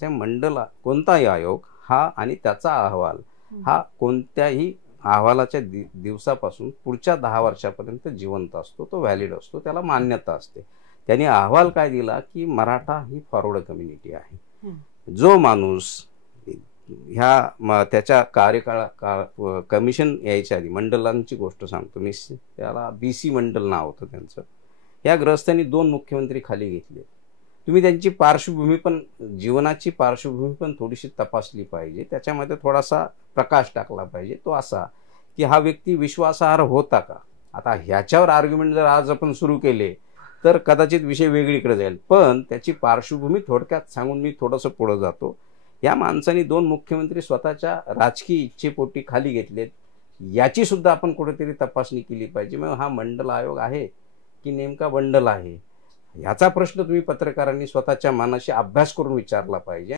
मंडल कोणताही आयोग हा आणि त्याचा अहवाल हा कोणत्याही अहवालाच्या दिवसापासून पुढच्या 10 वर्षापर्यंत जिवंत असतो, तो व्हॅलिड असतो, त्याला मान्यता असते. त्यांनी अहवाल काय दिला की मराठा ही फॉरवर्ड कम्युनिटी आहे. जो माणूस त्याच्या कार्यकाळ कमिशन यायच्या आधी मंडलांची गोष्ट सांगतो मी, त्याला BC मंडल नाव होतं त्यांचं. या ग्रस्तांनी 2 मुख्यमंत्री खाली घेतले. तुम्ही त्यांची पार्श्वभूमी पण, जीवनाची पार्श्वभूमी पण थोडीशी तपासली पाहिजे, त्याच्यामध्ये थोडासा प्रकाश टाकला पाहिजे. तो असा की हा व्यक्ती विश्वासार्ह होता का. आता ह्याच्यावर आर्ग्युमेंट जर आज आपण सुरू केले तर कदाचित विषय वेगळीकडे जाईल, पण त्याची पार्श्वभूमी थोडक्यात सांगून मी थोडंसं पुढे जातो. या माणसाने 2 मुख्यमंत्री स्वतःच्या राजकीय इच्छेपोटी खाली घेतलेत, याची सुद्धा आपण कुठेतरी तपासणी केली पाहिजे. मग हा मंडल आयोग आहे की नेमका बंडल आहे, याचा प्रश्न तुम्ही पत्रकारांनी स्वतःच्या मनाशी अभ्यास करून विचारला पाहिजे.